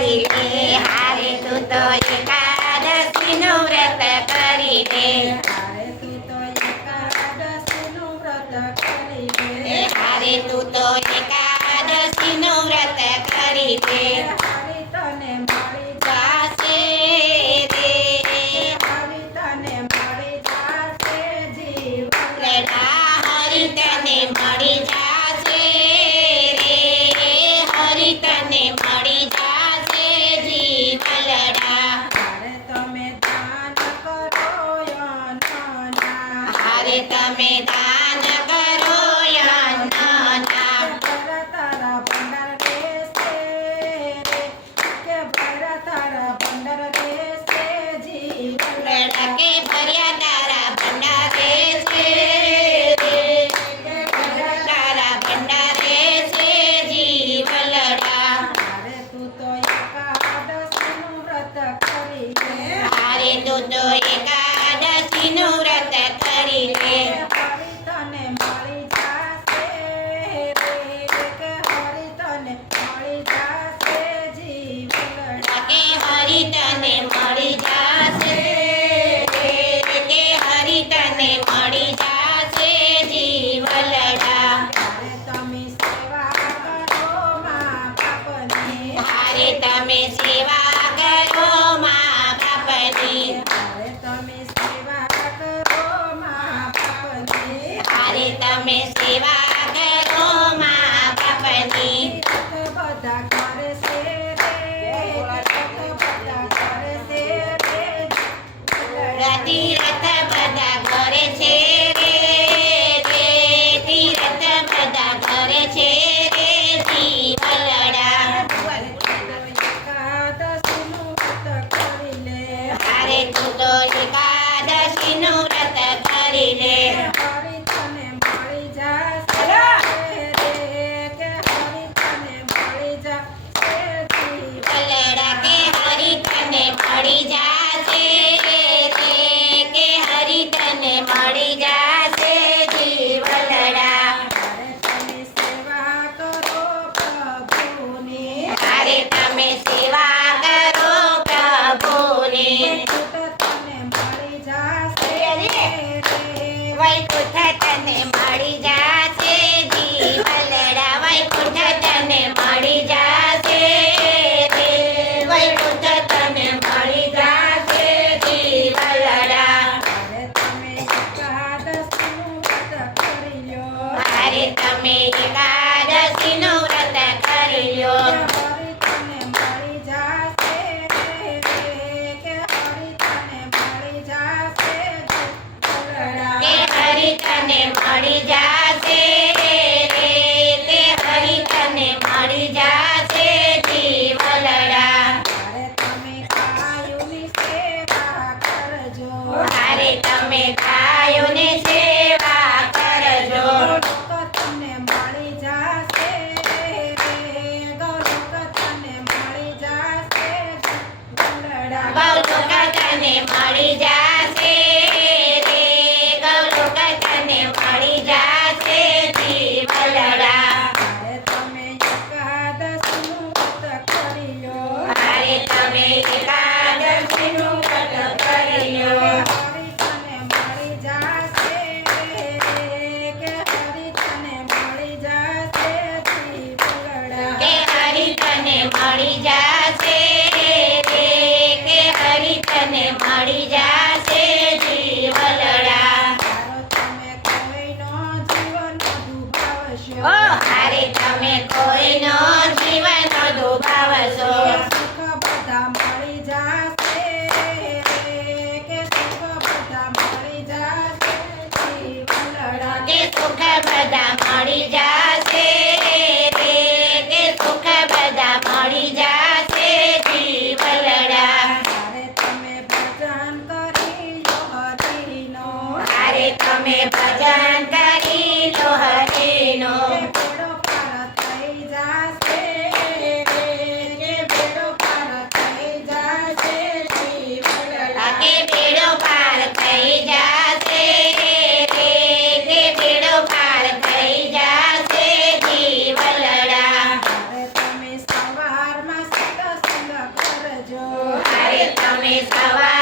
કરી લે. હારે તું તો એકાદશીનું વ્રત કરી લે. હારે તું તો એકાદશીનું વ્રત કરી લે. હારે તું તો એકાદશીનું વ્રત કરી લે. હારી તને મળી જાશે રે હારી તને મળી જાશે જીવન લડા. હરિ તને મળી જાશે રે. હરિ તને મળી જાશે જીવલડા. હારે તમે દાન કરો અન્નના. હારે તમે દાન કરો અન્નના. ભરા તારા ભંડાર દેશે રે કે ભરા તારા ભંડાર દેશે જીવન લડકે ભર્યા તારા ભંડારે છે રે. તારા ભંડારે છે જીવલડા. હારે તું તો એકાદશીનું વ્રત કરી લે. હારે તું તો એકાદશીનું વ્રત કરી લે. હરિ તને મળી જાશે રે કે હરિ તને મળી જાશે જીવલડા. કે હરિ તને મળી જાશે રે. કે હરિ તને મળી જાશે જીવલડા. હારે તમે સેવા કરો મા બાપની. હારે તમે સેવા કરો મા બાપની. હારે તમે સેવા કરો મા બાપની. હારે તમે સેવા કરો મા બાપની. તીરથ બધા કરે છે રે તીરથ બધા કરે છે રે તીરથ બધા કરે છે રે. તીરથ બધા કરે છે રે જીવલડા. એકાદશીનું વ્રત કરી લે. હારે તું તો એકાદશીનું વ્રત કરી લે. હરિ તને મળી જાશે રે કે હરિ તને મળી જાશે તમે સવારે